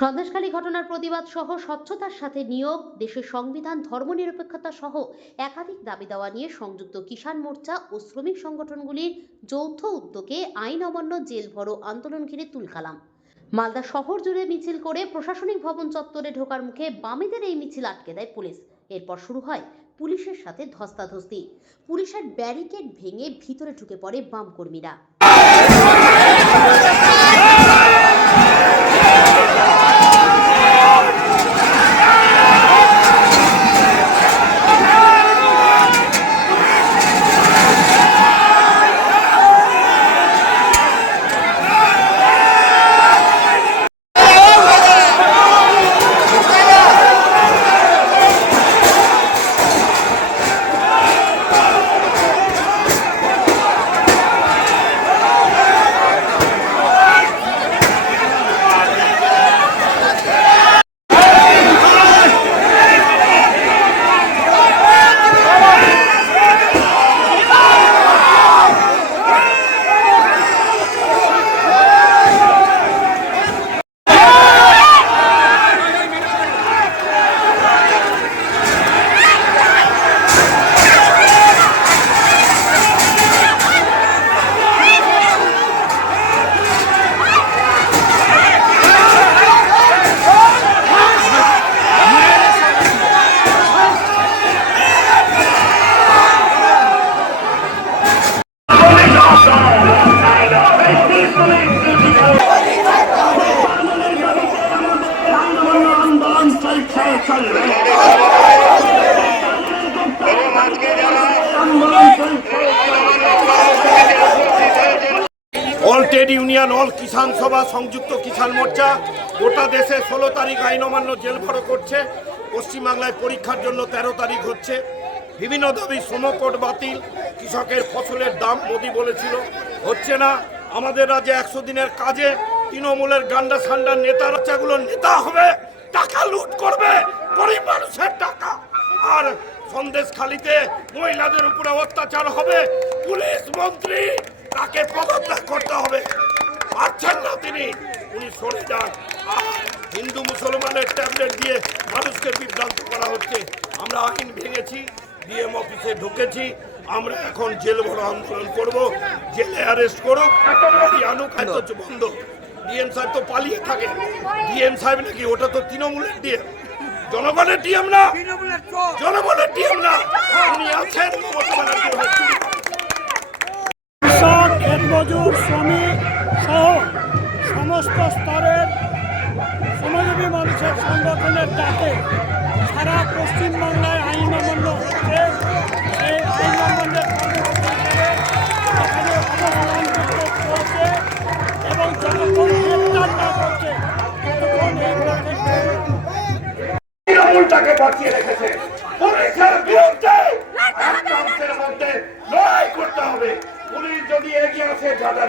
সন্দেশখালী ঘটনার প্রতিবাদ সহ স্বচ্ছতার সাথে নিয়োগ, দেশের সংবিধান, ধর্মনিরপেক্ষতা সহ একাধিক দাবি দেওয়া নিয়ে সংযুক্ত কিষাণ মোর্চা ও শ্রমিক সংগঠনগুলির যৌথ উদ্যোগে আইন অমান্য জেল ভরো আন্দোলন ঘিরে তুলকালাম। মালদা শহর জুড়ে মিছিল করে প্রশাসনিক ভবন চত্বরে ঢোকার মুখে বামেদের এই মিছিল আটকে দেয় পুলিশ। এরপর শুরু হয় পুলিশের সাথে ধস্তাধস্তি। পুলিশের ব্যারিকেড ভেঙে ভিতরে ঢুকে পড়ে বাম কর্মীরা। অল ট্রেড ইউনিয়ন, অল কিষাণ সভা, সংযুক্ত কিষাণ মোর্চা গোটা দেশে 16 তারিখ আইন অমান্য জেল ভরো করছে। পশ্চিমবাংলায় পরীক্ষার জন্য 13 তারিখ হচ্ছে। বিভিন্ন দাবি, শ্রমকোড বাতিল, কৃষকের ফসলের দাম মোদি বলেছিল হচ্ছে না। আমাদের রাজ্যে 100 দিনের কাজে তৃণমূলের গান্ডা সান্ডার নেতাগুলো নেতা হবে, টাকা লুট করবে, গরিব মানুষের টাকা। আর সন্দেশখালীতে মহিলাদের উপরে অত্যাচার হবে, পুলিশ মন্ত্রী তাকে পদত্যাগ করতে হবে। পারছেন না তিনি, উনি সরে যান। হিন্দু মুসলমানের ট্যাবলেট দিয়ে মানুষকে বিভ্রান্ত করা হচ্ছে। আমরা আইন ভেঙেছি, ডিএম অফিসে ঢুকেছি। আমরা এখন জেল ভরো আন্দোলন করব। জেলে অ্যারেস্ট করুক, আনুক, হয়তো বন্ধ। ডিএম সাহেব তো পালিয়ে থাকে। ডিএম সাহেব নাকি ওটা তো তৃণমূলের ডিএম, জনগণের ডিএম না, জনগণের ডিএম না। উনি আছেন কৃষক, ক্ষেতমজুর, শ্রমিক সহ সমস্ত স্তরের শ্রমজীবী মানুষের সংগঠনের ডাকে সারা পশ্চিমবাংলায় আইন অমান্য হচ্ছে। এই আইন অমান্যের এখানে অবস্থান করছে এবং যতক্ষণ গ্রেপ্তার না করছে ততক্ষণ এই তৃণমূলটাকে বাঁচিয়ে রেখেছে। পুলিশের বিরুদ্ধে মধ্যে লড়াই করতে হবে। পুলিশ যদি এগিয়ে আসে, যাদের